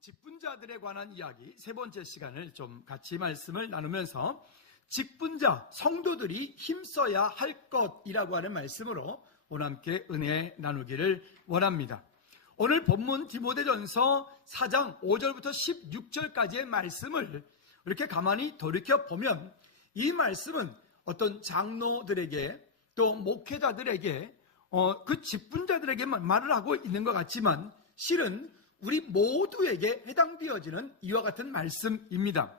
직분자들에 관한 이야기 세 번째 시간을 좀 같이 말씀을 나누면서 직분자, 성도들이 힘써야 할 것이라고 하는 말씀으로 오늘 함께 은혜 나누기를 원합니다. 오늘 본문 디모데전서 4장 5절부터 16절까지의 말씀을 이렇게 가만히 돌이켜보면 이 말씀은 어떤 장로들에게 또 목회자들에게 그 직분자들에게만 말을 하고 있는 것 같지만 실은 우리 모두에게 해당되어지는 이와 같은 말씀입니다.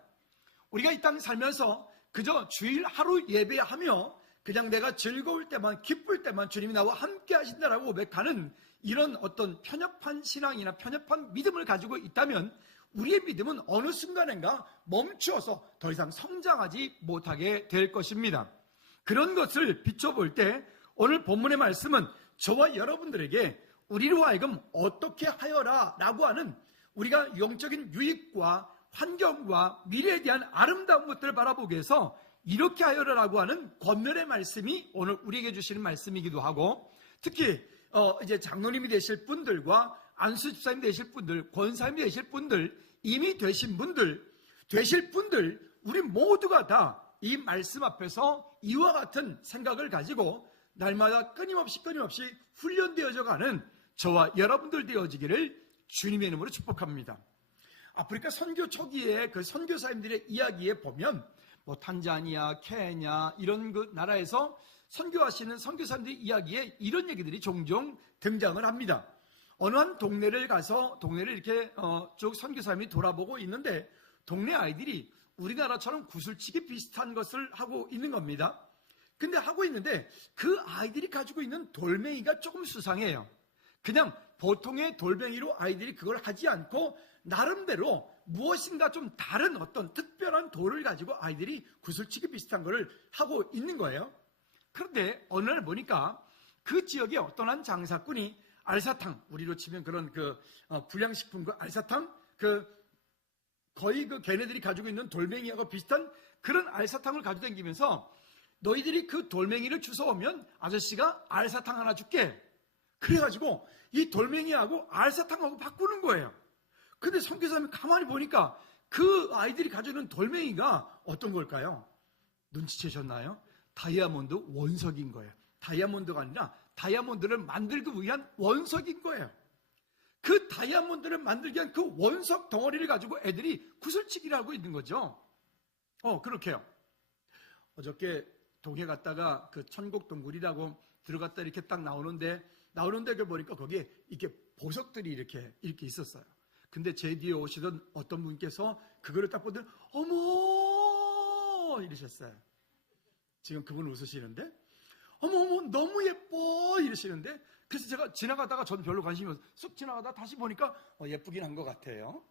우리가 이 땅 살면서 그저 주일 하루 예배하며 그냥 내가 즐거울 때만 기쁠 때만 주님이 나와 함께 하신다라고 고백하는 이런 어떤 편협한 신앙이나 편협한 믿음을 가지고 있다면 우리의 믿음은 어느 순간인가 멈추어서 더 이상 성장하지 못하게 될 것입니다. 그런 것을 비춰볼 때 오늘 본문의 말씀은 저와 여러분들에게 우리로 하여금 어떻게 하여라 라고 하는 우리가 영적인 유익과 환경과 미래에 대한 아름다운 것들을 바라보기 위해서 이렇게 하여라 라고 하는 권면의 말씀이 오늘 우리에게 주시는 말씀이기도 하고, 특히 이제 장로님이 되실 분들과 안수 집사님 되실 분들, 권사님이 되실 분들, 이미 되신 분들, 우리 모두가 다 이 말씀 앞에서 이와 같은 생각을 가지고 날마다 끊임없이 훈련되어져 가는 저와 여러분들 되어지기를 주님의 이름으로 축복합니다. 아프리카 선교 초기에 그 선교사님들의 이야기에 보면 탄자니아, 케냐 이런 그 나라에서 선교하시는 선교사님들의 이야기에 이런 얘기들이 종종 등장을 합니다. 어느 한 동네를 가서 동네를 이렇게 쭉 선교사님이 돌아보고 있는데 동네 아이들이 우리나라처럼 구슬치기 비슷한 것을 하고 있는 겁니다. 근데 하고 있는데 그 아이들이 가지고 있는 돌멩이가 조금 수상해요. 그냥 보통의 돌멩이로 아이들이 그걸 하지 않고 나름대로 무엇인가 좀 다른 어떤 특별한 돌을 가지고 아이들이 구슬치기 비슷한 것을 하고 있는 거예요. 그런데 어느 날 보니까 그 지역에 어떤 한 장사꾼이 알사탕, 우리로 치면 그런 불량식품 알사탕, 거의 걔네들이 가지고 있는 돌멩이하고 비슷한 그런 알사탕을 가지고 다니면서 너희들이 그 돌멩이를 주워오면 아저씨가 알사탕 하나 줄게. 그래가지고 이 돌멩이하고 알사탕하고 바꾸는 거예요. 근데 선교사님이 가만히 보니까 그 아이들이 가지고 있는 돌멩이가 어떤 걸까요? 눈치채셨나요? 다이아몬드 원석인 거예요. 다이아몬드가 아니라 다이아몬드를 만들기 위한 원석인 거예요. 그 다이아몬드를 만들기 위한 그 원석 덩어리를 가지고 애들이 구슬치기를 하고 있는 거죠. 그렇게요. 어저께 동해 갔다가 그 천곡동굴이라고 들어갔다 이렇게 딱 나오는데 그 보니까 거기에 이렇게 보석들이 이렇게 있었어요. 근데 제 뒤에 오시던 어떤 분께서 그거를 딱 보더니 어머 이러셨어요. 지금 그분 웃으시는데 어머 너무 예뻐 이러시는데, 그래서 제가 지나가다가 저는 별로 관심이 없어서 쑥 지나가다 다시 보니까 예쁘긴 한 것 같아요.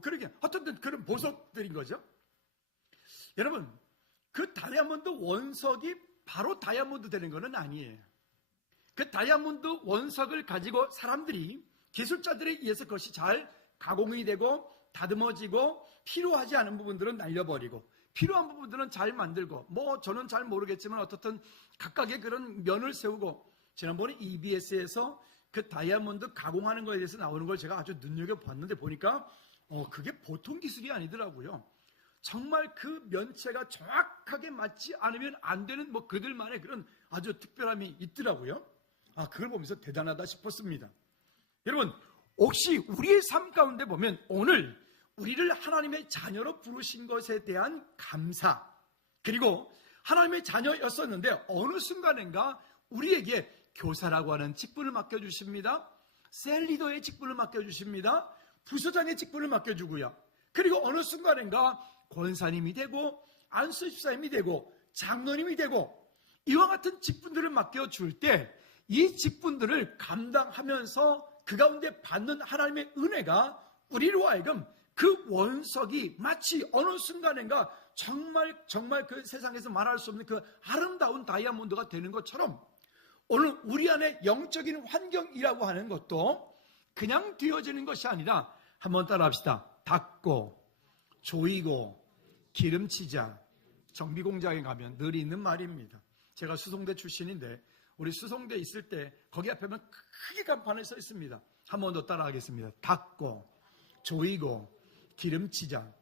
그러게 어쨌든 그런 보석들인 거죠. 여러분, 그 다이아몬드 원석이 바로 다이아몬드 되는 것은 아니에요. 그 다이아몬드 원석을 가지고 사람들이 기술자들에 의해서 그것이 잘 가공이 되고 다듬어지고 필요하지 않은 부분들은 날려버리고 필요한 부분들은 잘 만들고 저는 잘 모르겠지만 어떻든 각각의 그런 면을 세우고, 지난번에 EBS에서 그 다이아몬드 가공하는 것에 대해서 나오는 걸 제가 아주 눈여겨봤는데 보니까 그게 보통 기술이 아니더라고요. 정말 그 면체가 정확하게 맞지 않으면 안 되는 그들만의 그런 아주 특별함이 있더라고요. 그걸 보면서 대단하다 싶었습니다. 여러분, 혹시 우리의 삶 가운데 보면 오늘 우리를 하나님의 자녀로 부르신 것에 대한 감사, 그리고 하나님의 자녀였었는데 어느 순간인가 우리에게 교사라고 하는 직분을 맡겨주십니다. 셀리더의 직분을 맡겨주십니다. 부서장의 직분을 맡겨주고요. 그리고 어느 순간인가 권사님이 되고 안수집사님이 되고 장로님이 되고 이와 같은 직분들을 맡겨줄 때 이 직분들을 감당하면서 그 가운데 받는 하나님의 은혜가 우리로 하여금 그 원석이 마치 어느 순간인가 정말 그 세상에서 말할 수 없는 그 아름다운 다이아몬드가 되는 것처럼 오늘 우리 안에 영적인 환경이라고 하는 것도 그냥 되어지는 것이 아니라 한번 따라합시다. 닦고 조이고 기름치자. 정비공장에 가면 늘 있는 말입니다. 제가 수송대 출신인데 우리 수송대 있을 때 거기 앞에는 크게 간판에 써 있습니다. 한 번 더 따라하겠습니다. 닦고 조이고 기름치자.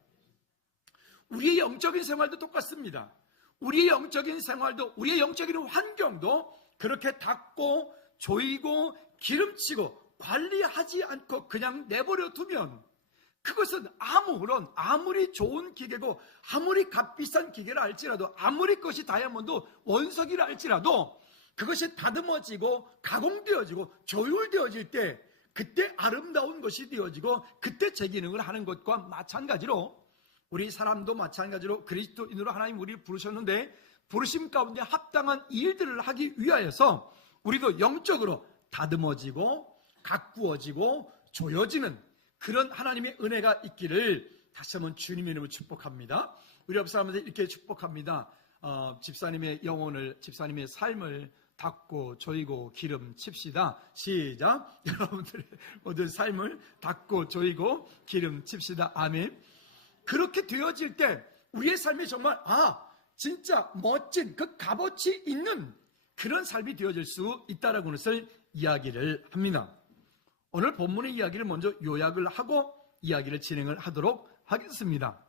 우리의 영적인 생활도 똑같습니다. 우리의 영적인 생활도, 우리의 영적인 환경도 그렇게 닦고 조이고 기름치고 관리하지 않고 그냥 내버려 두면 그것은 아무리 좋은 기계고 아무리 값비싼 기계라 할지라도, 아무리 그것이 다이아몬드 원석이라 할지라도 그것이 다듬어지고 가공되어지고 조율되어질 때 그때 아름다운 것이 되어지고 그때 제 기능을 하는 것과 마찬가지로 우리 사람도 마찬가지로 그리스도인으로 하나님 우리를 부르셨는데 부르심 가운데 합당한 일들을 하기 위하여서 우리도 영적으로 다듬어지고 가꾸어지고 조여지는 그런 하나님의 은혜가 있기를 다시 한번 주님의 이름으로 축복합니다. 우리 옆 사람한테 이렇게 축복합니다. 집사님의 영혼을, 집사님의 삶을 닦고 조이고 기름 칩시다. 시작. 여러분들의 모든 삶을 닦고 조이고 기름 칩시다. 아멘. 그렇게 되어질 때 우리의 삶이 정말 진짜 멋진 그 값어치 있는 그런 삶이 되어질 수 있다라고 하는 것을 이야기를 합니다. 오늘 본문의 이야기를 먼저 요약을 하고 이야기를 진행을 하도록 하겠습니다.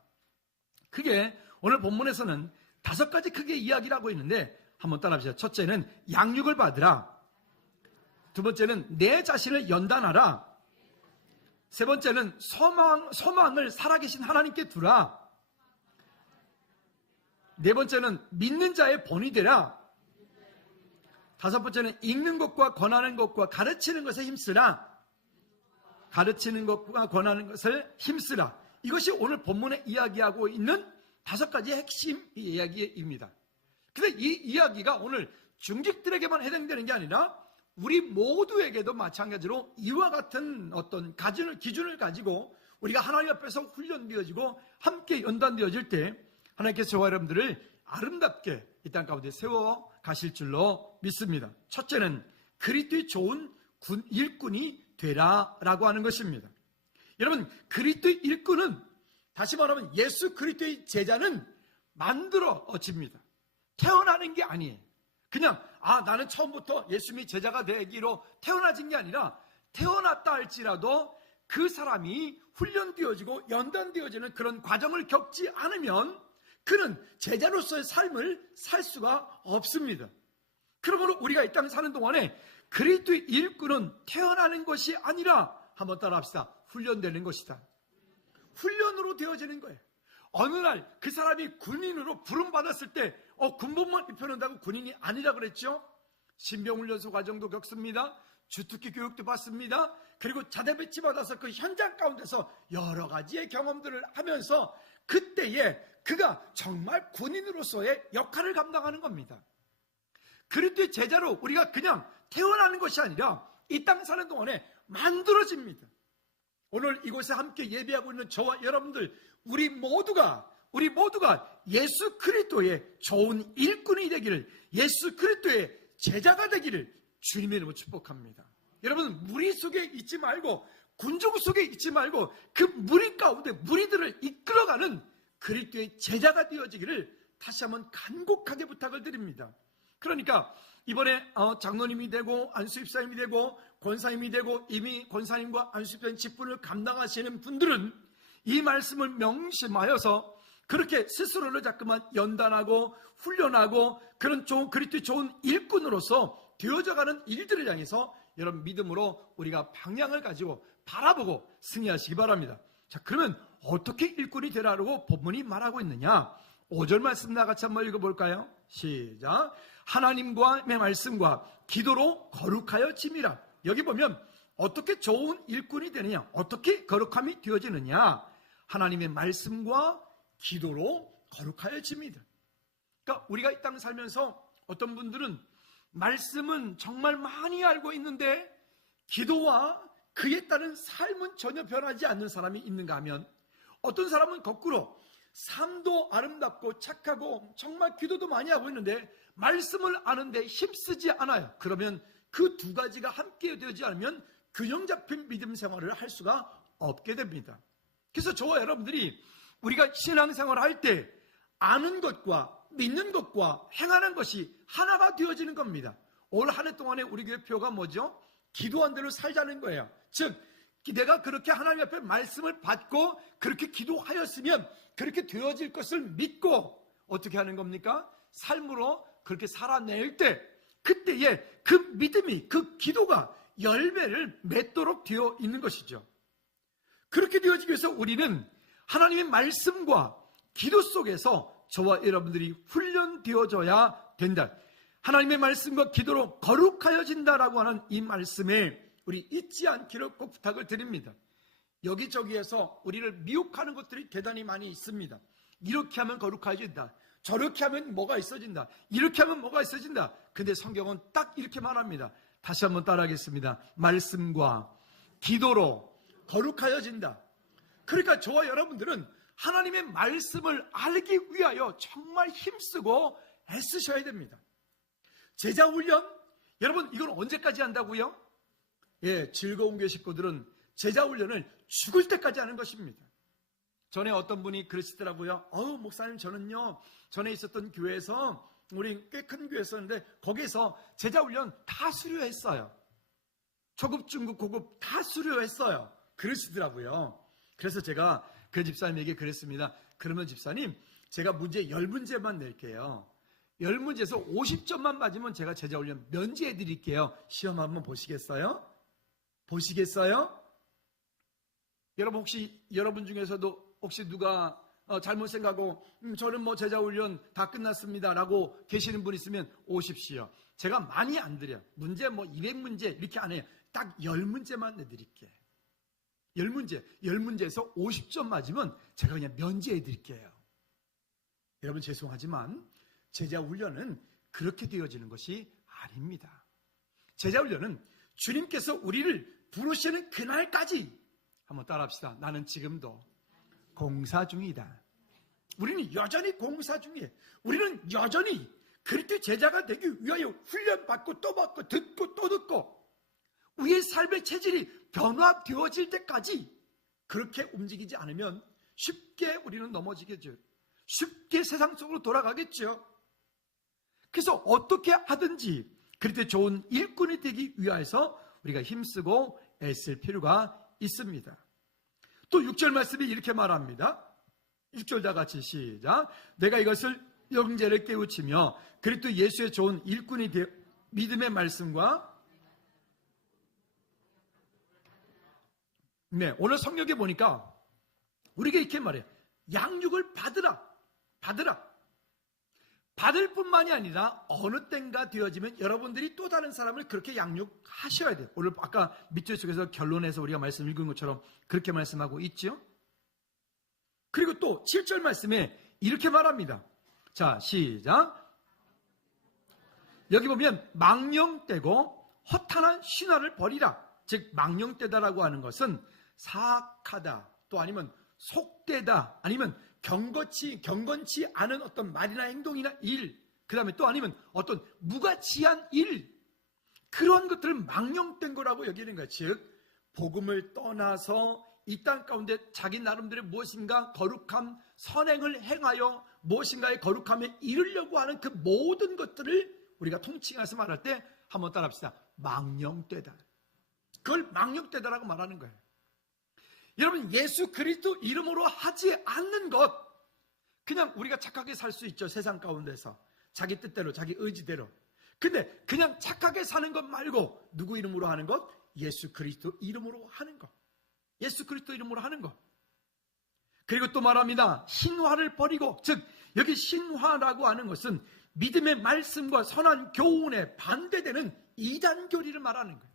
그게 오늘 본문에서는 5가지 크게 이야기를 하고 있는데 한번 따라합시다. 첫째는 양육을 받으라. 두 번째는 내 자신을 연단하라. 세 번째는 소망을 살아계신 하나님께 두라. 네 번째는 믿는 자의 본이 되라. 다섯 번째는 읽는 것과 권하는 것과 가르치는 것에 힘쓰라. 가르치는 것과 권하는 것을 힘쓰라. 이것이 오늘 본문에 이야기하고 있는 5가지의 핵심 이야기입니다. 그런데 이 이야기가 오늘 중직들에게만 해당되는 게 아니라 우리 모두에게도 마찬가지로 이와 같은 어떤 기준을 가지고 우리가 하나님 앞에서 훈련되어지고 함께 연단되어질 때 하나님께서 저와 여러분들을 아름답게 이 땅 가운데 세워 가실 줄로 믿습니다. 첫째는 그리스도의 좋은 일꾼이 되라라고 하는 것입니다. 여러분, 그리스도의 일꾼은, 다시 말하면 예수 그리스도의 제자는 만들어집니다. 태어나는 게 아니에요. 그냥 나는 처음부터 예수님의 제자가 되기로 태어나진 게 아니라 태어났다 할지라도 그 사람이 훈련되어지고 연단되어지는 그런 과정을 겪지 않으면 그는 제자로서의 삶을 살 수가 없습니다. 그러므로 우리가 이 땅에 사는 동안에 그리스도의 일꾼은 태어나는 것이 아니라, 한번 따라합시다, 훈련되는 것이다. 훈련으로 되어지는 거예요. 어느 날 그 사람이 군인으로 부름받았을 때 군복만 입혀놓는다고 군인이 아니라 그랬죠. 신병훈련소 과정도 겪습니다. 주특기 교육도 받습니다. 그리고 자대 배치받아서 그 현장 가운데서 여러 가지의 경험들을 하면서 그때에 그가 정말 군인으로서의 역할을 감당하는 겁니다. 그리스도의 제자로 우리가 그냥 태어나는 것이 아니라 이 땅 사는 동안에 만들어집니다. 오늘 이곳에 함께 예배하고 있는 저와 여러분들, 우리 모두가 예수 그리스도의 좋은 일꾼이 되기를, 예수 그리스도의 제자가 되기를 주님의 이름으로 축복합니다. 여러분, 무리 속에 있지 말고, 군중 속에 있지 말고 그 무리 가운데 무리들을 이끌어가는 그리스도의 제자가 되어지기를 다시 한번 간곡하게 부탁을 드립니다. 그러니까 이번에 장로님이 되고 안수집사님이 되고 권사님이 되고 이미 권사님과 안수집사님 직분을 감당하시는 분들은 이 말씀을 명심하여서 그렇게 스스로를 자꾸만 연단하고 훈련하고 그런 좋은 그리스도의 좋은 일꾼으로서 되어져가는 일들을 향해서 여러분 믿음으로 우리가 방향을 가지고 바라보고 승리하시기 바랍니다. 자, 그러면 어떻게 일꾼이 되라고 본문이 말하고 있느냐? 5절 말씀 나같이 한번 읽어볼까요? 시작. 하나님과의 말씀과 기도로 거룩하여 짐이라. 여기 보면 어떻게 좋은 일꾼이 되느냐, 어떻게 거룩함이 되어지느냐, 하나님의 말씀과 기도로 거룩하여 짐이다. 그러니까 우리가 이 땅 살면서 어떤 분들은 말씀은 정말 많이 알고 있는데 기도와 그에 따른 삶은 전혀 변하지 않는 사람이 있는가 하면, 어떤 사람은 거꾸로 삶도 아름답고 착하고 정말 기도도 많이 하고 있는데 말씀을 아는데 힘쓰지 않아요. 그러면 그 두 가지가 함께 되지 않으면 균형 잡힌 믿음 생활을 할 수가 없게 됩니다. 그래서 저와 여러분들이 우리가 신앙생활을 할 때 아는 것과 믿는 것과 행하는 것이 하나가 되어지는 겁니다. 올 한 해 동안에 우리 교회 표가 뭐죠? 기도한 대로 살자는 거예요. 즉 내가 그렇게 하나님 앞에 말씀을 받고 그렇게 기도하였으면 그렇게 되어질 것을 믿고 어떻게 하는 겁니까? 삶으로 그렇게 살아낼 때 그때에 그 믿음이, 그 기도가 열매를 맺도록 되어 있는 것이죠. 그렇게 되어지기 위해서 우리는 하나님의 말씀과 기도 속에서 저와 여러분들이 훈련되어져야 된다. 하나님의 말씀과 기도로 거룩하여진다라고 하는 이 말씀에 우리 잊지 않기를 꼭 부탁을 드립니다. 여기저기에서 우리를 미혹하는 것들이 대단히 많이 있습니다. 이렇게 하면 거룩해진다, 저렇게 하면 뭐가 있어진다, 이렇게 하면 뭐가 있어진다. 근데 성경은 딱 이렇게 말합니다. 다시 한번 따라하겠습니다. 말씀과 기도로 거룩하여진다. 그러니까 저와 여러분들은 하나님의 말씀을 알기 위하여 정말 힘쓰고 애쓰셔야 됩니다. 제자훈련, 여러분 이건 언제까지 한다고요? 즐거운 교회 식구들은 제자훈련을 죽을 때까지 하는 것입니다. 전에 어떤 분이 그러시더라고요. 목사님, 저는요 전에 있었던 교회에서, 우리 꽤 큰 교회였었는데 거기에서 제자훈련 다 수료했어요. 초급, 중급, 고급 다 수료했어요. 그러시더라고요. 그래서 제가 그 집사님에게 그랬습니다. 그러면 집사님, 제가 문제 10문제만 낼게요. 10문제에서 50점만 맞으면 제가 제자훈련 면제해 드릴게요. 시험 한번 보시겠어요? 보시겠어요? 여러분, 혹시 여러분 중에서도 혹시 누가 잘못 생각하고 저는 뭐 제자훈련 다 끝났습니다 라고 계시는 분 있으면 오십시오. 제가 많이 안 드려요. 문제 뭐 200문제 이렇게 안 해요. 딱 10문제만 내드릴게요. 10문제에서 50점 맞으면 제가 그냥 면제해 드릴게요. 여러분, 죄송하지만 제자훈련은 그렇게 되어지는 것이 아닙니다. 제자훈련은 주님께서 우리를 부르시는 그날까지, 한번 따라합시다. 나는 지금도 공사 중이다. 우리는 여전히 공사 중이에요. 우리는 여전히 그리스도 제자가 되기 위하여 훈련받고 또 받고 듣고 또 듣고 우리의 삶의 체질이 변화되어질 때까지 그렇게 움직이지 않으면 쉽게 우리는 넘어지겠죠. 쉽게 세상 속으로 돌아가겠죠. 그래서 어떻게 하든지 그리스도의 좋은 일꾼이 되기 위해서 우리가 힘쓰고 애쓸 필요가 있습니다. 또 6절 말씀이 이렇게 말합니다. 6절 다 같이 시작. 내가 이것을 영제를 깨우치며 그리스도 예수의 좋은 일꾼이 되어 믿음의 말씀과, 오늘 성경에 보니까 우리가 이렇게 말해요. 양육을 받으라. 받을 뿐만이 아니라 어느 때인가 되어지면 여러분들이 또 다른 사람을 그렇게 양육하셔야 돼요. 오늘 아까 밑줄 속에서 결론에서 우리가 말씀 읽은 것처럼 그렇게 말씀하고 있죠. 그리고 또 7절 말씀에 이렇게 말합니다. 자, 시작. 여기 보면 망령되고 허탄한 신화를 버리라. 즉 망령되다라고 하는 것은 사악하다, 또 아니면 속되다, 아니면 경건치 않은 어떤 말이나 행동이나 일, 그 다음에 또 아니면 어떤 무가치한 일, 그런 것들을 망령된 거라고 여기는 거예요. 즉 복음을 떠나서 이 땅 가운데 자기 나름대로 무엇인가 거룩함, 선행을 행하여 무엇인가의 거룩함에 이르려고 하는 그 모든 것들을 우리가 통칭해서 말할 때 한번 따라합시다. 망령되다. 그걸 망령되다라고 말하는 거예요. 여러분, 예수 그리스도 이름으로 하지 않는 것, 그냥 우리가 착하게 살 수 있죠. 세상 가운데서 자기 뜻대로, 자기 의지대로. 근데 그냥 착하게 사는 것 말고 누구 이름으로 하는 것? 예수 그리스도 이름으로 하는 것. 예수 그리스도 이름으로 하는 것. 그리고 또 말합니다. 신화를 버리고, 즉 여기 신화라고 하는 것은 믿음의 말씀과 선한 교훈에 반대되는 이단 교리를 말하는 거예요.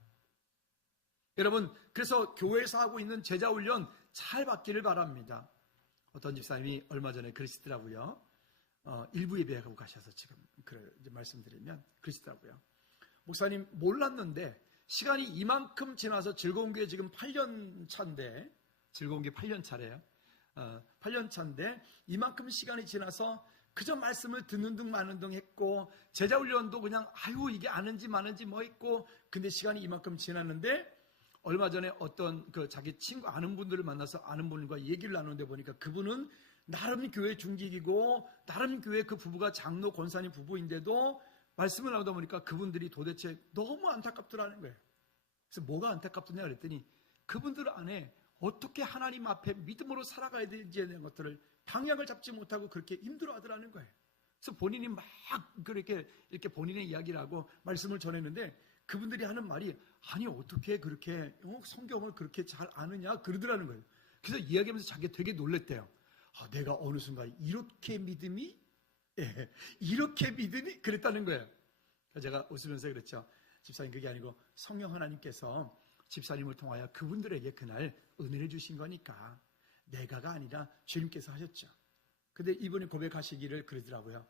여러분, 그래서 교회에서 하고 있는 제자훈련 잘 받기를 바랍니다. 어떤 집사님이 얼마 전에 그러시더라고요. 일부 예배하고 가셔서 지금 말씀드리면 그러시더라고요. 목사님, 몰랐는데 시간이 이만큼 지나서 즐거운 교회 지금 8년 차인데, 즐거운 게 8년 차래요. 8년 차인데 이만큼 시간이 지나서 그저 말씀을 듣는 둥 마는 둥 했고, 제자훈련도 그냥 이게 아는지 마는지 뭐 했고, 근데 시간이 이만큼 지났는데 얼마 전에 어떤 자기 친구 아는 분들을 만나서 아는 분과 얘기를 나누는데 보니까 그분은 나름 교회 중직이고 나름 교회 그 부부가 장로 권사님 부부인데도 말씀을 나누다 보니까 그분들이 도대체 너무 안타깝더라는 거예요. 그래서 뭐가 안타깝더냐 그랬더니 그분들 안에 어떻게 하나님 앞에 믿음으로 살아가야 되는지에 대한 것들을 방향을 잡지 못하고 그렇게 힘들어하더라는 거예요. 그래서 본인이 막 이렇게 본인의 이야기를 하고 말씀을 전했는데 그분들이 하는 말이 아니 어떻게 그렇게 성경을 그렇게 잘 아느냐 그러더라는 거예요. 그래서 이야기하면서 자기가 되게 놀랬대요. 내가 어느 순간 이렇게 믿음이 그랬다는 거예요. 제가 웃으면서 그랬죠. 집사님 그게 아니고 성령 하나님께서 집사님을 통하여 그분들에게 그날 은혜를 주신 거니까 내가가 아니라 주님께서 하셨죠. 근데 이분이 고백하시기를 그러더라고요.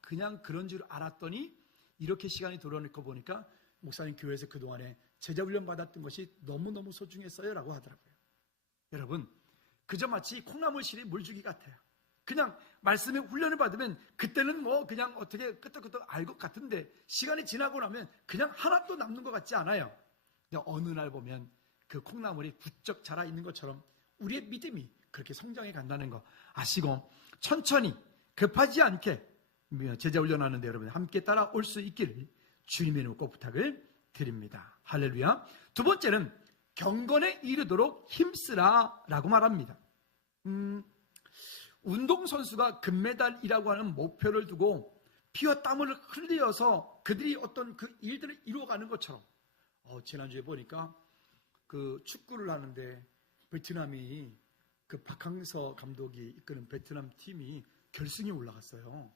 그냥 그런 줄 알았더니 이렇게 시간이 돌아오니까 보니까 목사님 교회에서 그동안에 제자 훈련 받았던 것이 너무너무 소중했어요 라고 하더라고요. 여러분 그저 마치 콩나물 실이 물주기 같아요. 그냥 말씀에 훈련을 받으면 그때는 뭐 그냥 어떻게 끄떡끄떡 알 것 같은데 시간이 지나고 나면 그냥 하나도 남는 것 같지 않아요. 근데 어느 날 보면 그 콩나물이 부쩍 자라있는 것처럼 우리의 믿음이 그렇게 성장해 간다는 거 아시고 천천히 급하지 않게 제자 훈련하는데 여러분 함께 따라올 수 있기를 주님의 이름으로 꼭 부탁을 드립니다. 할렐루야. 두 번째는 경건에 이르도록 힘쓰라 라고 말합니다. 운동선수가 금메달이라고 하는 목표를 두고 피와 땀을 흘려서 그들이 어떤 그 일들을 이루어가는 것처럼 지난주에 보니까 그 축구를 하는데 베트남이 그 박항서 감독이 이끄는 베트남 팀이 결승에 올라갔어요.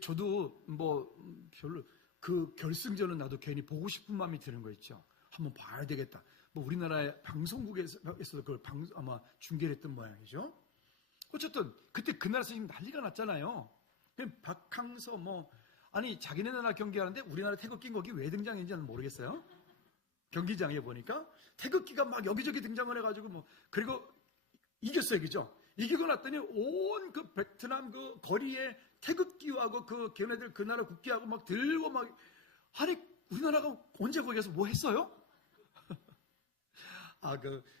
저도 뭐 별로 그 결승전은 나도 괜히 보고 싶은 마음이 드는 거 있죠. 한번 봐야 되겠다. 뭐 우리나라의 방송국에서도 그걸 아마 중계를 했던 모양이죠. 어쨌든 그때 그 나라에서 지금 난리가 났잖아요. 박항서 아니 자기네 나라 경기하는데 우리나라 태극기 거기 왜 등장했는지는 모르겠어요. 경기장에 보니까 태극기가 막 여기저기 등장을 해가지고 그리고 이겼어요, 그죠? 이기고 났더니 온 그 베트남 그 거리에 태극기하고 그 걔네들 그 나라 국기하고 막 들고 아니 우리나라가 언제 거기에서 뭐 했어요?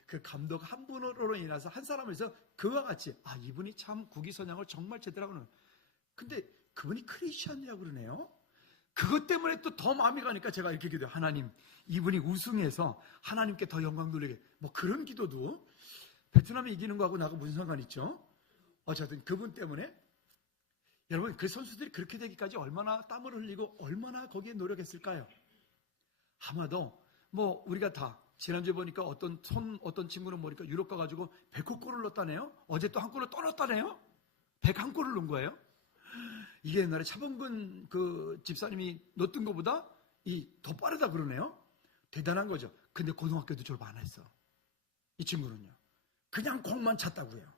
그 감독 한 분으로 인해서 한 사람에서 그와 같이 이분이 참 국위선양을 정말 제대로 하는. 근데 그분이 크리스천이라고 그러네요. 그것 때문에 또 더 마음이 가니까 제가 이렇게 기도해요. 하나님 이분이 우승해서 하나님께 더 영광 돌리게. 그런 기도도 베트남이 이기는 거하고 나하고 무슨 상관 있죠? 어쨌든 그분 때문에 여러분 그 선수들이 그렇게 되기까지 얼마나 땀을 흘리고 얼마나 거기에 노력했을까요? 아마도 우리가 다 지난주에 보니까 어떤 친구는 보니까 유럽 가가지고 100골을 넣었다네요. 어제 또 한 골을 또 넣었다네요. 101골을 넣은 거예요. 이게 옛날에 차범근 그 집사님이 넣었던 것보다 더 빠르다 그러네요. 대단한 거죠. 근데 고등학교도 졸업 안 했어. 이 친구는요. 그냥 공만 찼다고요.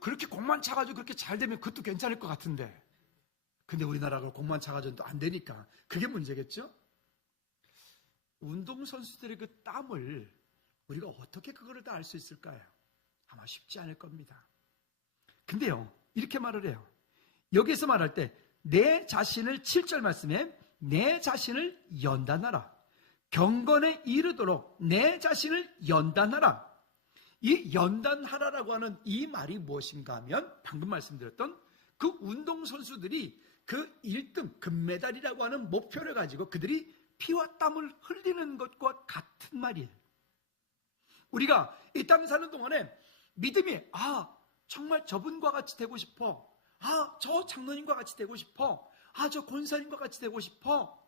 그렇게 공만 차가지고 그렇게 잘 되면 그것도 괜찮을 것 같은데. 근데 우리나라가 공만 차가지고 또 안 되니까 그게 문제겠죠? 운동선수들의 그 땀을 우리가 어떻게 그거를 다 알 수 있을까요? 아마 쉽지 않을 겁니다. 근데요, 이렇게 말을 해요. 여기서 말할 때 내 자신을 7절 말씀에 내 자신을 연단하라. 경건에 이르도록 내 자신을 연단하라. 이 연단하라라고 하는 이 말이 무엇인가 하면 방금 말씀드렸던 그 운동선수들이 그 1등 금메달이라고 하는 목표를 가지고 그들이 피와 땀을 흘리는 것과 같은 말이에요. 우리가 이 땅 사는 동안에 믿음이 정말 저분과 같이 되고 싶어. 저 장로님과 같이 되고 싶어. 저 권사님과 같이 되고 싶어.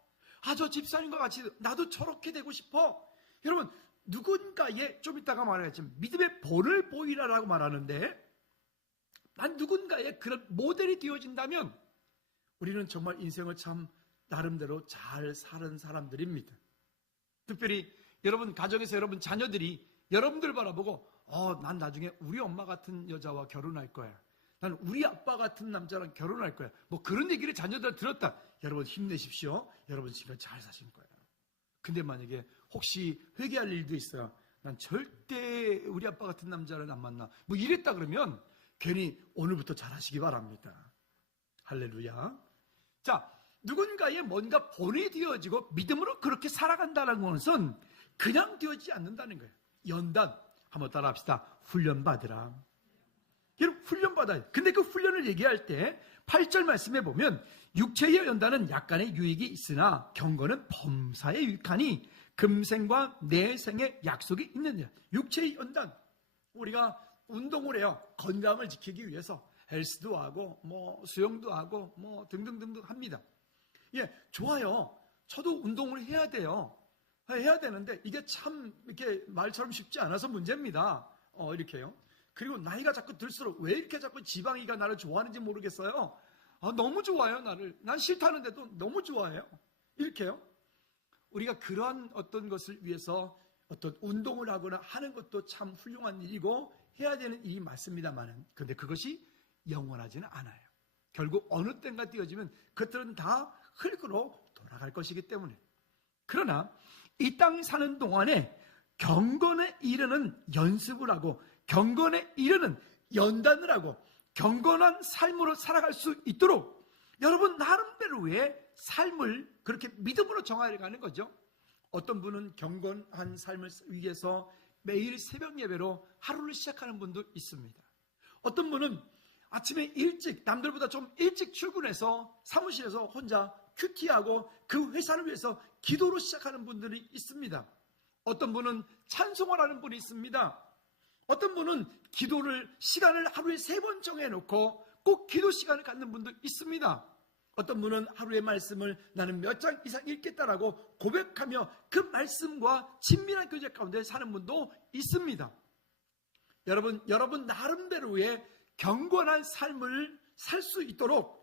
저 집사님과 같이 나도 저렇게 되고 싶어. 여러분 누군가의 좀 이따가 말하겠지만 믿음의 본을 보이라라고 말하는데 난 누군가의 그런 모델이 되어진다면 우리는 정말 인생을 참 나름대로 잘 사는 사람들입니다. 특별히 여러분 가정에서 여러분 자녀들이 여러분들 바라보고 난 나중에 우리 엄마 같은 여자와 결혼할 거야. 난 우리 아빠 같은 남자랑 결혼할 거야. 그런 얘기를 자녀들 들었다. 여러분 힘내십시오. 여러분 지금 잘 사실 거예요. 근데 만약에 혹시 회개할 일도 있어요. 난 절대 우리 아빠 같은 남자를 안 만나. 이랬다 그러면 괜히 오늘부터 잘 하시기 바랍니다. 할렐루야. 자, 누군가의 뭔가 본이 되어지고 믿음으로 그렇게 살아간다는 것은 그냥 되어지지 않는다는 거예요. 연단, 한번 따라 합시다. 훈련 받으라. 여러분 훈련 받아요. 근데 그 훈련을 얘기할 때 8절 말씀에 보면 육체의 연단은 약간의 유익이 있으나 경건은 범사에 유익하니 금생과 내생의 약속이 있느냐. 육체의 연단. 우리가 운동을 해요. 건강을 지키기 위해서 헬스도 하고 수영도 하고 등등등등 합니다. 예, 좋아요. 저도 운동을 해야 돼요. 해야 되는데 이게 참 이렇게 말처럼 쉽지 않아서 문제입니다. 이렇게요. 그리고 나이가 자꾸 들수록 왜 이렇게 자꾸 지방이가 나를 좋아하는지 모르겠어요. 너무 좋아요, 나를. 난 싫다는데도 너무 좋아해요. 이렇게요. 우리가 그러한 어떤 것을 위해서 어떤 운동을 하거나 하는 것도 참 훌륭한 일이고 해야 되는 일이 맞습니다만은, 그런데 그것이 영원하지는 않아요. 결국 어느 때인가 띄어지면 그것들은 다 흙으로 돌아갈 것이기 때문에. 그러나 이 땅 사는 동안에 경건에 이르는 연습을 하고 경건에 이르는 연단을 하고 경건한 삶으로 살아갈 수 있도록 여러분 나름대로의 삶을 그렇게 믿음으로 정하여 가는 거죠. 어떤 분은 경건한 삶을 위해서 매일 새벽 예배로 하루를 시작하는 분도 있습니다. 어떤 분은 아침에 일찍, 남들보다 좀 일찍 출근해서 사무실에서 혼자 큐티하고 그 회사를 위해서 기도로 시작하는 분들이 있습니다. 어떤 분은 찬송을 하는 분이 있습니다. 어떤 분은 기도를 시간을 하루에 3번 정해놓고 꼭 기도 시간을 갖는 분도 있습니다. 어떤 분은 하루의 말씀을 나는 몇 장 이상 읽겠다라고 고백하며 그 말씀과 친밀한 교제 가운데 사는 분도 있습니다. 여러분 나름대로의 경건한 삶을 살 수 있도록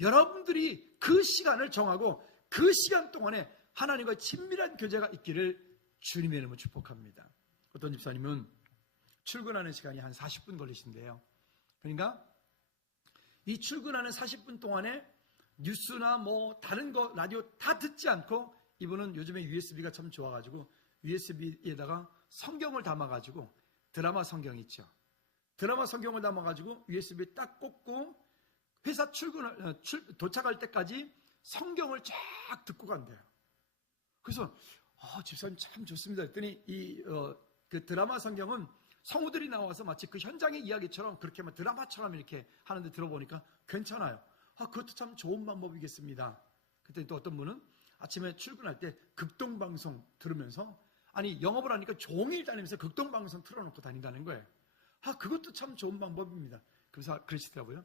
여러분들이 그 시간을 정하고 그 시간 동안에 하나님과 친밀한 교제가 있기를 주님의 이름으로 축복합니다. 어떤 집사님은 출근하는 시간이 한 40분 걸리신대요. 그러니까 이 출근하는 40분 동안에 뉴스나 다른 거 라디오 다 듣지 않고 이분은 요즘에 USB가 참 좋아가지고 USB에다가 성경을 담아가지고 드라마 성경 있죠. 드라마 성경을 담아가지고 USB에 딱 꽂고 회사 도착할 때까지 성경을 쫙 듣고 간대요. 그래서 집사님 참 좋습니다 했더니 그 드라마 성경은 성우들이 나와서 마치 그 현장의 이야기처럼 그렇게 드라마처럼 이렇게 하는데 들어보니까 괜찮아요. 그것도 참 좋은 방법이겠습니다. 그때 또 어떤 분은 아침에 출근할 때 극동방송 들으면서 영업을 하니까 종일 다니면서 극동방송 틀어놓고 다닌다는 거예요. 그것도 참 좋은 방법입니다. 그래서 그러시더라고요.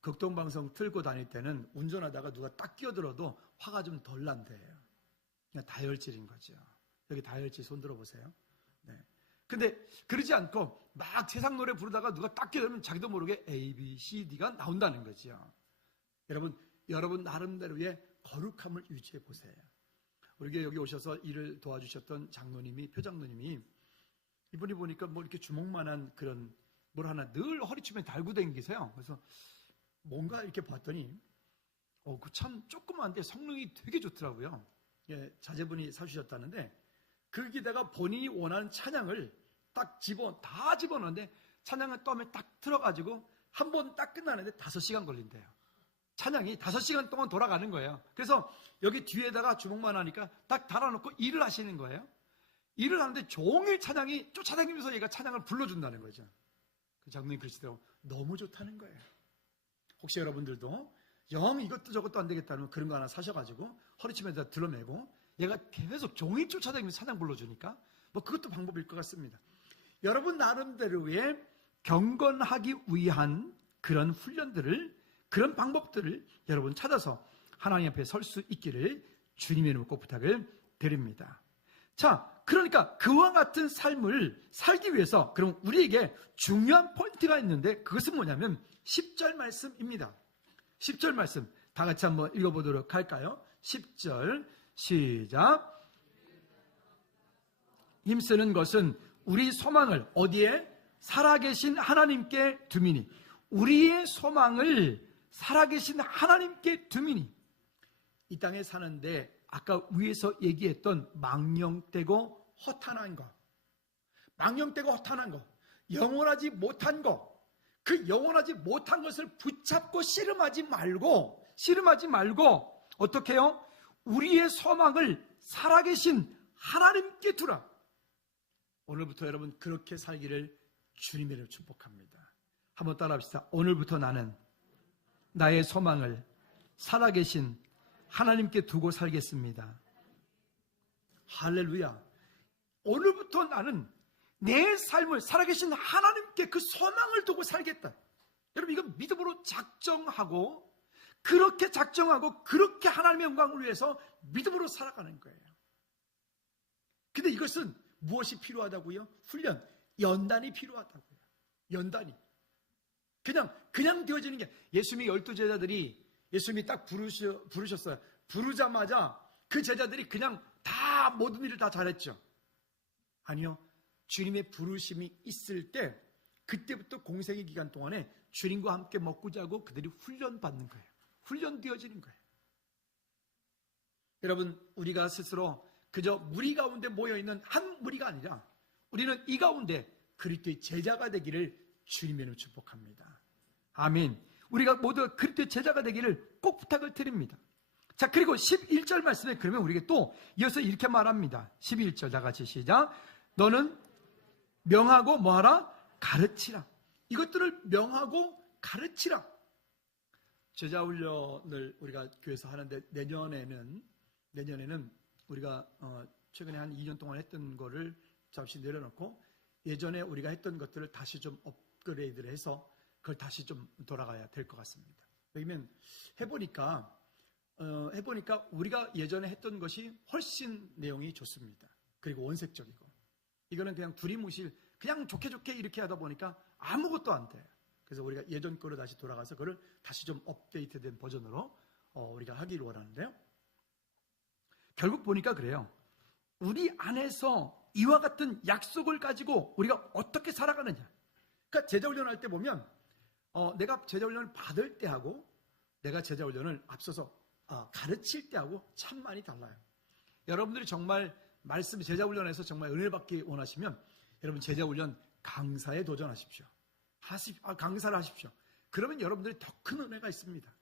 극동방송 틀고 다닐 때는 운전하다가 누가 딱 끼어들어도 화가 좀 덜 난대요. 그냥 다혈질인 거죠. 여기 다혈질 손 들어보세요. 네. 근데 그러지 않고 막 세상 노래 부르다가 누가 딱 끼어들면 자기도 모르게 A, B, C, D가 나온다는 거죠. 여러분 나름대로의 거룩함을 유지해 보세요. 우리 여기 오셔서 일을 도와주셨던 표장로님이 이분이 보니까 이렇게 주먹만한 그런 뭘 하나 늘 허리춤에 달고 다니세요. 그래서 뭔가 이렇게 봤더니 그 참 조그만데 성능이 되게 좋더라고요. 예, 자제분이 사주셨다는데 거기다가 본인이 원하는 찬양을 딱 다 집어넣는데 찬양을 떠면 딱 틀어가지고 한 번 딱 끝나는데 5시간 걸린대요. 찬양이 5시간 동안 돌아가는 거예요. 그래서 여기 뒤에다가 주먹만 하니까 딱 달아놓고 일을 하시는 거예요. 일을 하는데 종일 찬양이 쫓아다니면서 얘가 찬양을 불러준다는 거죠. 그 장로님 그러시더라고요. 너무 좋다는 거예요. 혹시 여러분들도 영 이것도 저것도 안 되겠다면 그런 거 하나 사셔가지고 허리춤에다 들어매고 얘가 계속 종일 쫓아다니면서 찬양 불러주니까 그것도 방법일 것 같습니다. 여러분 나름대로의 경건하기 위한 그런 훈련들을, 그런 방법들을 여러분 찾아서 하나님 앞에 설 수 있기를 주님의 이름으로 꼭 부탁을 드립니다. 자, 그러니까 그와 같은 삶을 살기 위해서 그럼 우리에게 중요한 포인트가 있는데 그것은 뭐냐면 10절 말씀입니다. 10절 말씀 다 같이 한번 읽어보도록 할까요? 10절 시작. 힘쓰는 것은 우리 소망을 어디에? 살아계신 하나님께 두미니. 우리의 소망을 살아계신 하나님께 두미니. 이 땅에 사는데 아까 위에서 얘기했던 망령되고 허탄한 것, 망령되고 허탄한 것, 영원하지 못한 것, 그 영원하지 못한 것을 붙잡고 씨름하지 말고 어떻게 해요? 우리의 소망을 살아계신 하나님께 두라. 오늘부터 여러분 그렇게 살기를 주님의 이름으로 축복합니다. 한번 따라합시다. 오늘부터 나는 나의 소망을 살아계신 하나님께 두고 살겠습니다. 할렐루야. 오늘부터 나는 내 삶을 살아계신 하나님께 그 소망을 두고 살겠다. 여러분, 이거 믿음으로 작정하고, 그렇게 하나님의 영광을 위해서 믿음으로 살아가는 거예요. 근데 이것은 무엇이 필요하다고요? 훈련, 연단이 필요하다고요. 연단이. 그냥 되어지는 게, 예수님이 12제자들이 예수님이 딱 부르셨어요. 부르자마자 그 제자들이 그냥 다 모든 일을 다 잘했죠. 아니요. 주님의 부르심이 있을 때, 그때부터 공생의 기간 동안에 주님과 함께 먹고 자고 그들이 훈련받는 거예요. 훈련되어지는 거예요. 여러분, 우리가 스스로 그저 무리 가운데 모여있는 한 무리가 아니라 우리는 이 가운데 그리스도의 제자가 되기를 주님의 이름으로 축복합니다. 아멘. 우리가 모두 그리스도의 제자가 되기를 꼭 부탁을 드립니다. 자, 그리고 11절 말씀에 그러면 우리에게 또 이어서 이렇게 말합니다. 11절 다 같이 시작. 너는 명하고 뭐하라? 가르치라. 이것들을 명하고 가르치라. 제자훈련을 우리가 교회에서 하는데 내년에는 우리가 최근에 한 2년 동안 했던 거를 잠시 내려놓고 예전에 우리가 했던 것들을 다시 좀 업그레이드를 해서 그걸 다시 좀 돌아가야 될 것 같습니다. 왜냐면 해보니까 우리가 예전에 했던 것이 훨씬 내용이 좋습니다. 그리고 원색적이고, 이거는 그냥 두리뭉실 그냥 좋게 이렇게 하다 보니까 아무것도 안 돼요. 그래서 우리가 예전 거로 다시 돌아가서 그걸 다시 좀 업데이트된 버전으로 우리가 하기를 원하는데요. 결국 보니까 그래요. 우리 안에서 이와 같은 약속을 가지고 우리가 어떻게 살아가느냐. 그러니까 제자훈련할 때 보면 내가 제자훈련을 받을 때하고 내가 제자훈련을 앞서서 가르칠 때하고 참 많이 달라요. 여러분들이 정말 제자훈련에서 정말 은혜를 받기 원하시면 여러분 제자훈련 강사에 도전하십시오. 강사를 하십시오. 그러면 여러분들이 더 큰 은혜가 있습니다.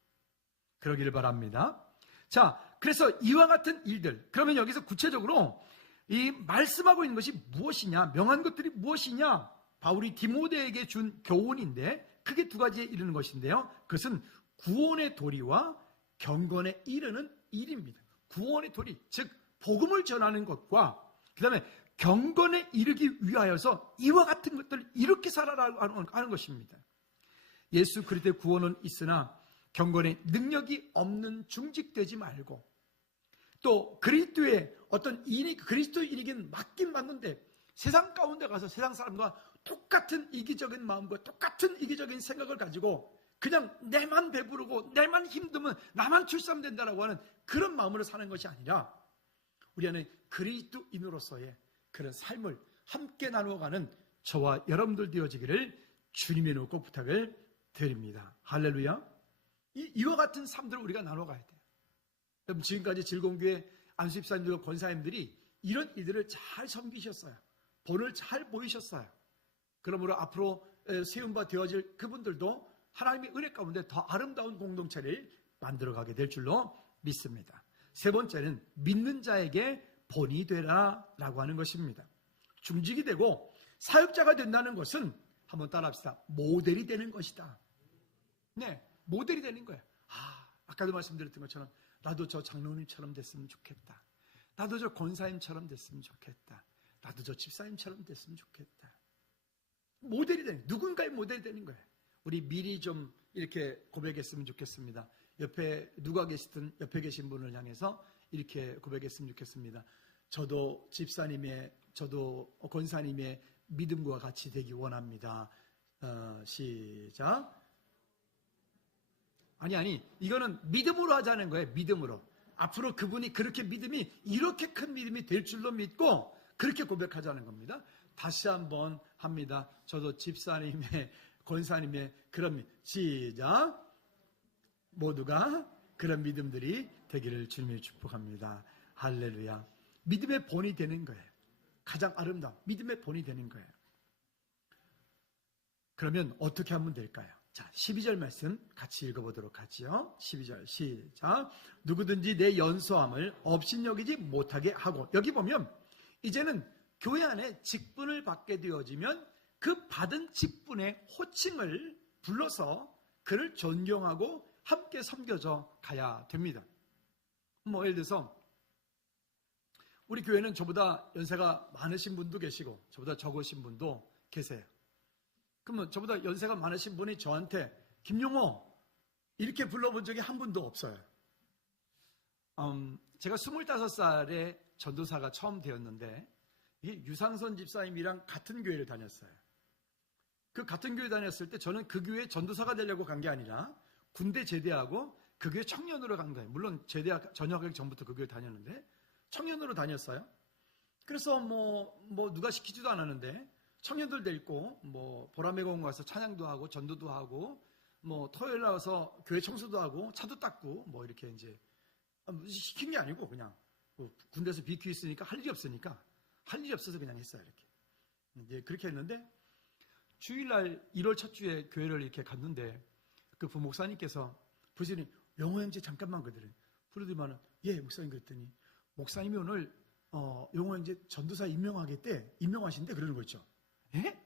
그러기를 바랍니다. 자, 그래서 이와 같은 일들, 그러면 여기서 구체적으로 이 말씀하고 있는 것이 무엇이냐, 명한 것들이 무엇이냐, 바울이 디모데에게 준 교훈인데 크게 두 가지에 이르는 것인데요. 그것은 구원의 도리와 경건에 이르는 일입니다. 구원의 도리, 즉 복음을 전하는 것과 그 다음에 경건에 이르기 위하여서 이와 같은 것들을 이렇게 살아라고 하는 것입니다. 예수 그리스도의 구원은 있으나 경건에 능력이 없는 중직되지 말고, 또 그리스도의 어떤 일이, 그리스도의 일이긴 맞긴 맞는데 세상 가운데 가서 세상 사람과 똑같은 이기적인 마음과 똑같은 이기적인 생각을 가지고 그냥 내만 배부르고 내만 힘들면 나만 출산된다라고 하는 그런 마음으로 사는 것이 아니라 우리 안에 그리스도인으로서의 그런 삶을 함께 나누어가는 저와 여러분들 되어지기를 주님의 이름으로 꼭 부탁을 드립니다. 할렐루야. 이와 같은 삶들을 우리가 나눠가야 돼요. 여러분, 지금까지 즐거운교회 안수집사님들과 권사님들이 이런 이들을 잘 섬기셨어요. 본을 잘 보이셨어요. 그러므로 앞으로 세움바 되어질 그분들도 하나님의 은혜 가운데 더 아름다운 공동체를 만들어가게 될 줄로 믿습니다. 세 번째는 믿는 자에게 본이 되라 라고 하는 것입니다. 중직이 되고 사역자가 된다는 것은 한번 따라합시다. 모델이 되는 것이다. 네, 모델이 되는 거예요. 아까도 말씀드렸던 것처럼 나도 저 장로님처럼 됐으면 좋겠다. 나도 저 권사님처럼 됐으면 좋겠다. 나도 저 집사님처럼 됐으면 좋겠다. 모델이 되는, 누군가의 모델이 되는 거예요. 우리 미리 좀 이렇게 고백했으면 좋겠습니다. 옆에 누가 계시든 옆에 계신 분을 향해서 이렇게 고백했으면 좋겠습니다. 저도 집사님의, 저도 권사님의 믿음과 같이 되기 원합니다. 시작. 아니, 이거는 믿음으로 하자는 거예요. 믿음으로. 앞으로 그분이 그렇게 믿음이, 이렇게 큰 믿음이 될 줄로 믿고 그렇게 고백하자는 겁니다. 다시 한번 합니다. 저도 집사님의, 권사님의 그런 시작. 모두가 그런 믿음들이 되기를 주님이 축복합니다. 할렐루야. 믿음의 본이 되는 거예요. 가장 아름다운 믿음의 본이 되는 거예요. 그러면 어떻게 하면 될까요? 자, 12절 말씀 같이 읽어보도록 하지요. 12절 시작. 누구든지 내 연소함을 업신여기지 못하게 하고, 여기 보면 이제는 교회 안에 직분을 받게 되어지면 그 받은 직분의 호칭을 불러서 그를 존경하고 함께 섬겨져 가야 됩니다. 예를 들어서 우리 교회는 저보다 연세가 많으신 분도 계시고 저보다 적으신 분도 계세요. 그러면 저보다 연세가 많으신 분이 저한테 김용호 이렇게 불러본 적이 한 분도 없어요. 제가 25살에 전도사가 처음 되었는데 유상선 집사님이랑 같은 교회를 다녔어요. 그 같은 교회 다녔을 때 저는 그 교회 전도사가 되려고 간 게 아니라 군대 제대하고 그 교회 청년으로 간 거예요. 물론 전역하기 전부터 그 교회 다녔는데 청년으로 다녔어요. 그래서 뭐 누가 시키지도 않았는데 청년들 데리고 뭐 보라매공 가서 찬양도 하고 전도도 하고 뭐 토요일 나와서 교회 청소도 하고 차도 닦고 뭐 이렇게 이제 시킨 게 아니고 그냥 군대에서 BQ 있으니까 할 일이 없어서 그냥 했어요. 이렇게 이제 그렇게 했는데 주일날 1월 첫 주에 교회를 이렇게 갔는데 그 부목사님께서 부르시니 영호 형제 잠깐만 그러더래요. 부르더니만은 예 목사님 그랬더니 목사님이 오늘 영호 형제 전도사 임명하신대 그러는 거 있죠. 예?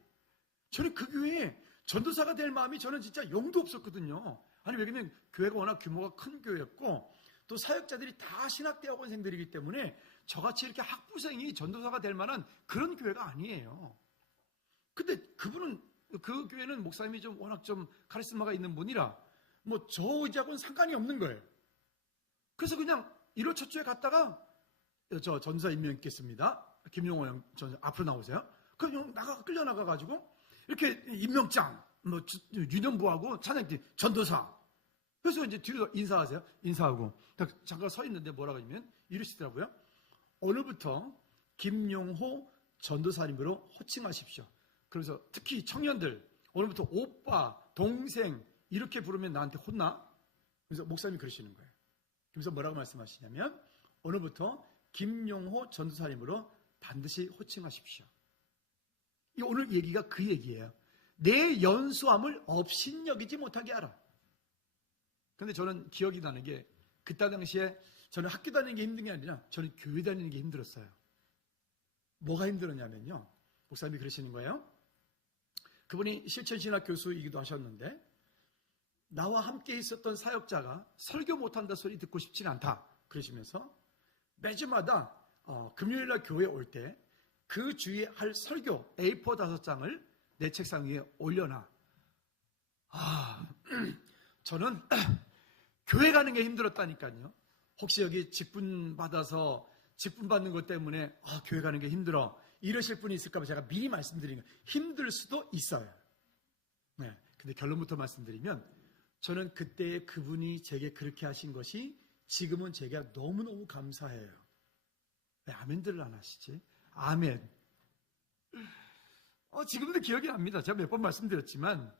저는 그 교회에 전도사가 될 마음이 저는 진짜 영도 없었거든요. 아니 왜냐면 교회가 워낙 규모가 큰 교회였고 또 사역자들이 다 신학대학원생들이기 때문에 저같이 이렇게 학부생이 전도사가 될 만한 그런 교회가 아니에요. 근데 그분은 그 교회는 목사님이 좀 워낙 좀 카리스마가 있는 분이라 뭐 저 의지하고는 상관이 없는 거예요. 그래서 그냥 1월 첫 주에 갔다가 저 전도사 임명 있겠습니다. 김용호 형 전 앞으로 나오세요. 그럼 끌려 나가가지고 이렇게 임명장 뭐 유년부하고 찬양팀 전도사. 그래서 이제 뒤로 인사하세요. 인사하고 잠깐 서 있는데 뭐라고 하냐면 이러시더라고요. 오늘부터 김용호 전도사님으로 호칭하십시오. 그래서 특히 청년들 오늘부터 오빠, 동생 이렇게 부르면 나한테 혼나? 그래서 목사님이 그러시는 거예요. 그래서 뭐라고 말씀하시냐면 오늘부터 김용호 전도사님으로 반드시 호칭하십시오. 이 오늘 얘기가 그 얘기예요. 내 연수함을 업신여기지 못하게 하라. 근데 저는 기억이 나는 게 그때 당시에 저는 학교 다니는 게 힘든 게 아니라 저는 교회 다니는 게 힘들었어요. 뭐가 힘들었냐면요. 목사님이 그러시는 거예요. 그분이 실천신학 교수이기도 하셨는데 나와 함께 있었던 사역자가 설교 못한다 소리 듣고 싶지는 않다. 그러시면서 매주마다 금요일날 교회에 올 때 그 주에 할 설교 A4 5장을 내 책상 위에 올려놔. 저는 교회 가는 게 힘들었다니까요. 혹시 여기 직분 받는 것 때문에 교회 가는 게 힘들어 이러실 분이 있을까 봐 제가 미리 말씀드리는 거예요. 힘들 수도 있어요. 네, 근데 결론부터 말씀드리면 저는 그때 그분이 제게 그렇게 하신 것이 지금은 제가 너무너무 감사해요. 왜 아멘들을 안 하시지? 아멘. 지금도 기억이 납니다. 제가 몇 번 말씀드렸지만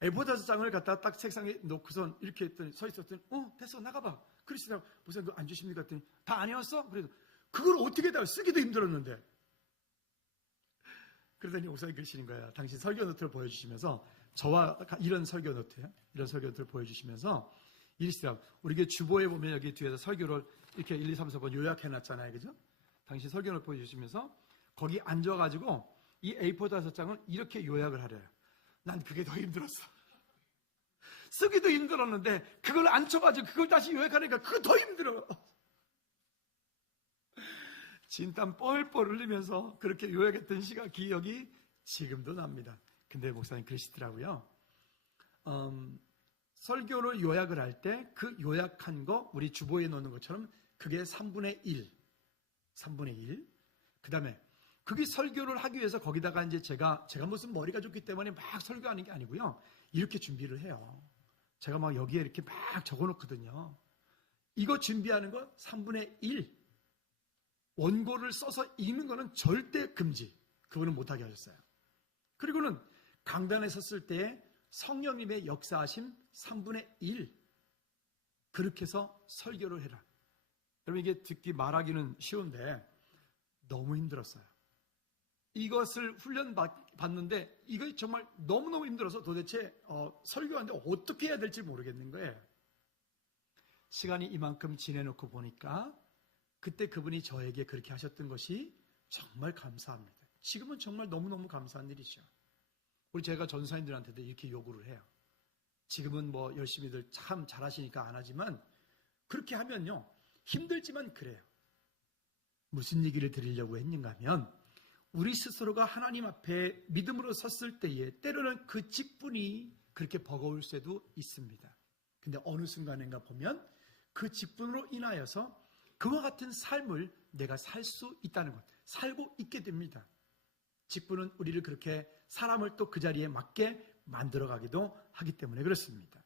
A4 5장을 갖다가 딱 책상에 놓고선 이렇게 했더니 서 있었더니 됐어 나가봐. 그러시더라고. 목사님 안 주십니까? 했더니 다 아니었어? 그래도 그걸 어떻게 다 쓰기도 힘들었는데. 그러더니 목사님 그러시는 거예요. 당신 설교 노트를 보여주시면서 저와 이런 설교 노트예요. 이런 설교 노트를 보여주시면서 이러시더라고. 우리 교회 주보에 보면 여기 뒤에서 설교를 이렇게 1, 2, 3, 4번 요약해놨잖아요. 그죠? 당신 설교 노트 보여주시면서 거기 앉아가지고 이 A4 5장을 이렇게 요약을 하래요. 난 그게 더 힘들었어. 쓰기도 힘들었는데 그걸 안 쳐가지고 그걸 다시 요약하니까 그거 더 힘들어. 진땀 뻘뻘 흘리면서 그렇게 요약했던 기억이 지금도 납니다. 근데 목사님 그러시더라고요. 설교를 요약을 할 때 그 요약한 거 우리 주보에 넣는 것처럼 그게 3분의 1. 그 다음에 그게 설교를 하기 위해서 거기다가 이제 제가 무슨 머리가 좋기 때문에 막 설교하는 게 아니고요. 이렇게 준비를 해요. 제가 막 여기에 이렇게 막 적어 놓거든요. 이거 준비하는 거 3분의 1. 원고를 써서 읽는 거는 절대 금지. 그분은 못하게 하셨어요. 그리고는 강단에 섰을 때 성령님의 역사하심 3분의 1. 그렇게 해서 설교를 해라. 여러분 이게 듣기 말하기는 쉬운데 너무 힘들었어요. 이것을 훈련받는데 이거 정말 너무너무 힘들어서 도대체 설교하는데 어떻게 해야 될지 모르겠는 거예요. 시간이 이만큼 지내놓고 보니까 그때 그분이 저에게 그렇게 하셨던 것이 정말 감사합니다. 지금은 정말 너무너무 감사한 일이죠. 우리 제가 전사님들한테도 이렇게 요구를 해요. 지금은 뭐 열심히들 참 잘하시니까 안 하지만 그렇게 하면요 힘들지만 그래요. 무슨 얘기를 드리려고 했는가 하면 우리 스스로가 하나님 앞에 믿음으로 섰을 때에 때로는 그 직분이 그렇게 버거울 수도 있습니다. 근데 어느 순간인가 보면 그 직분으로 인하여서 그와 같은 삶을 내가 살 수 있다는 것, 살고 있게 됩니다. 직분은 우리를 그렇게 사람을 또 그 자리에 맞게 만들어가기도 하기 때문에 그렇습니다.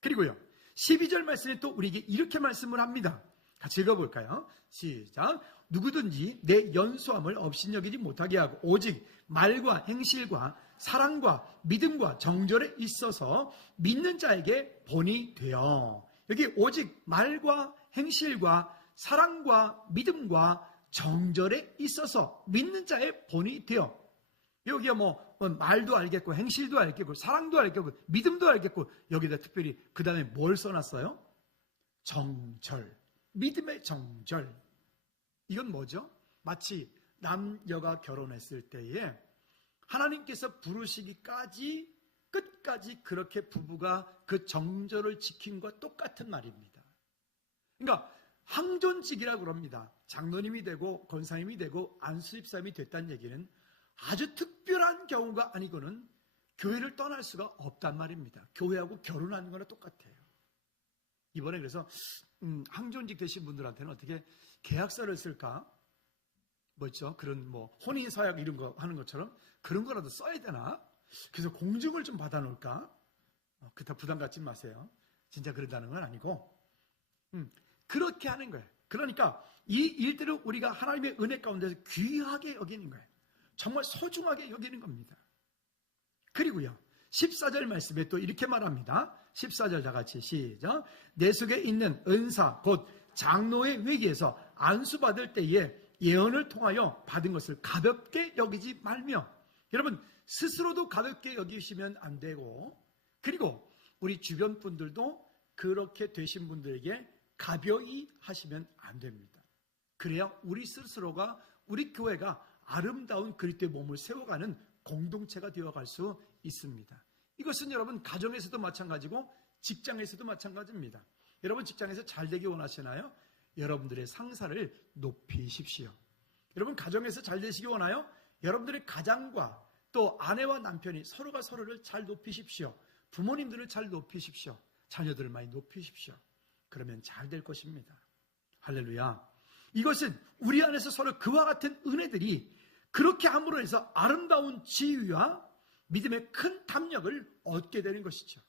그리고요, 12절 말씀에 또 우리에게 이렇게 말씀을 합니다. 같이 읽어볼까요? 시작. 누구든지 내 연소함을 업신여기지 못하게 하고 오직 말과 행실과 사랑과 믿음과 정절에 있어서 믿는 자에게 본이 되어. 여기 오직 말과 행실과 사랑과 믿음과 정절에 있어서 믿는 자의 본이 되어. 여기가 뭐 말도 알겠고 행실도 알겠고 사랑도 알겠고 믿음도 알겠고 여기다 특별히 그 다음에 뭘 써놨어요? 정절. 믿음의 정절. 이건 뭐죠? 마치 남녀가 결혼했을 때에 하나님께서 부르시기까지 끝까지 그렇게 부부가 그 정절을 지킨 것과 똑같은 말입니다. 그러니까 항존직이라고 그럽니다. 장로님이 되고 권사님이 되고 안수집사님이 됐다는 얘기는 아주 특별한 경우가 아니고는 교회를 떠날 수가 없단 말입니다. 교회하고 결혼하는 거나 똑같아요. 이번에 그래서 항존직 되신 분들한테는 어떻게 계약서를 쓸까? 뭐죠? 그런 뭐 혼인서약 이런 거 하는 것처럼 그런 거라도 써야 되나? 그래서 공증을 좀 받아놓을까? 그렇다 부담 갖지 마세요. 진짜 그런다는 건 아니고 그렇게 하는 거예요. 그러니까 이 일들을 우리가 하나님의 은혜 가운데서 귀하게 여기는 거예요. 정말 소중하게 여기는 겁니다. 그리고요, 14절 말씀에 또 이렇게 말합니다. 14절 다 같이 시작. 내 속에 있는 은사 곧 장로의 회개에서 안수받을 때에 예언을 통하여 받은 것을 가볍게 여기지 말며. 여러분 스스로도 가볍게 여기시면 안 되고 그리고 우리 주변 분들도 그렇게 되신 분들에게 가벼이 하시면 안 됩니다. 그래야 우리 스스로가 우리 교회가 아름다운 그리스도의 몸을 세워가는 공동체가 되어갈 수 있습니다. 이것은 여러분 가정에서도 마찬가지고 직장에서도 마찬가지입니다. 여러분 직장에서 잘 되기 원하시나요? 여러분들의 상사를 높이십시오. 여러분 가정에서 잘 되시기 원하요? 여러분들의 가장과 또 아내와 남편이 서로가 서로를 잘 높이십시오. 부모님들을 잘 높이십시오. 자녀들을 많이 높이십시오. 그러면 잘 될 것입니다. 할렐루야. 이것은 우리 안에서 서로 그와 같은 은혜들이 그렇게 함으로 해서 아름다운 지위와 믿음의 큰 담력을 얻게 되는 것이죠.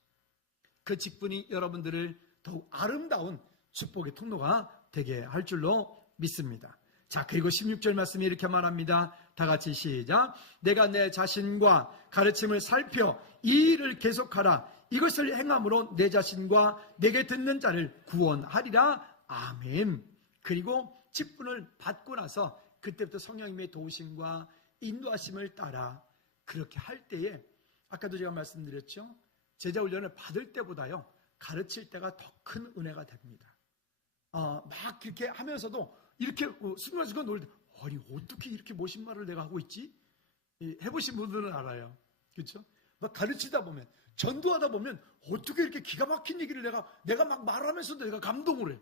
그 직분이 여러분들을 더욱 아름다운 축복의 통로가 되게 할 줄로 믿습니다. 자, 그리고 16절 말씀이 이렇게 말합니다. 다 같이 시작. 내가 내 자신과 가르침을 살펴 이 일을 계속하라. 이것을 행함으로 내 자신과 내게 듣는 자를 구원하리라. 아멘. 그리고 직분을 받고 나서 그때부터 성령님의 도우심과 인도하심을 따라 그렇게 할 때에 아까도 제가 말씀드렸죠. 제자 훈련을 받을 때보다요 가르칠 때가 더 큰 은혜가 됩니다. 막 그렇게 하면서도 이렇게 순간순간 놀 때 아니 어떻게 이렇게 멋진 말을 내가 하고 있지? 해보신 분들은 알아요. 그렇죠? 막 가르치다 보면 전도하다 보면 어떻게 이렇게 기가 막힌 얘기를 내가 막 말하면서도 내가 감동을 해.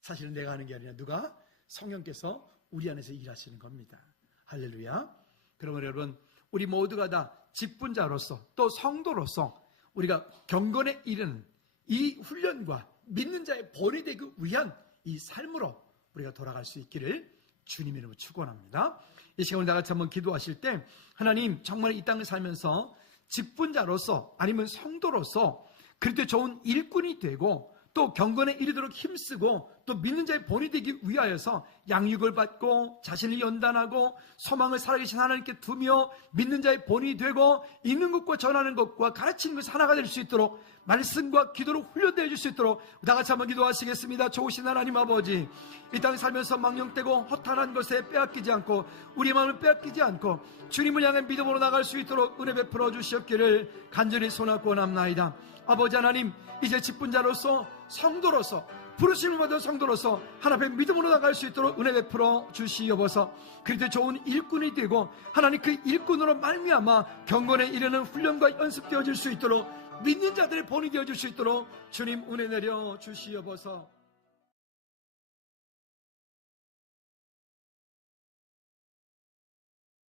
사실은 내가 하는 게 아니라 누가? 성령께서 우리 안에서 일하시는 겁니다. 할렐루야. 그러면 여러분 우리 모두가 다 직분자로서 또 성도로서 우리가 경건에 이르는 이 훈련과 믿는 자의 본이 되기 위한 이 삶으로 우리가 돌아갈 수 있기를 주님의 이름으로 축원합니다. 이 시간 우리 다 같이 한번 기도하실 때 하나님 정말 이 땅을 살면서 직분자로서 아니면 성도로서 그렇게 좋은 일꾼이 되고 또 경건에 이르도록 힘쓰고 또 믿는 자의 본이 되기 위하여서 양육을 받고 자신을 연단하고 소망을 살아계신 하나님께 두며 믿는 자의 본이 되고 있는 것과 전하는 것과 가르치는 것이 하나가 될 수 있도록 말씀과 기도로 훈련되어 줄 수 있도록 다 같이 한번 기도하시겠습니다. 좋으신 하나님 아버지, 이 땅에 살면서 망령되고 허탄한 것에 빼앗기지 않고 우리 마음을 빼앗기지 않고 주님을 향해 믿음으로 나갈 수 있도록 은혜 베풀어 주시옵기를 간절히 소원하고 원합나이다. 아버지 하나님, 이제 직분자로서 성도로서 부르심을 받은 성도로서 하나님 앞에 믿음으로 나갈 수 있도록 은혜 베풀어 주시옵소서. 그리고 좋은 일꾼이 되고 하나님 그 일꾼으로 말미암아 경건에 이르는 훈련과 연습되어질 수 있도록 믿는 자들의 본이 되어질 수 있도록 주님 은혜 내려 주시옵소서.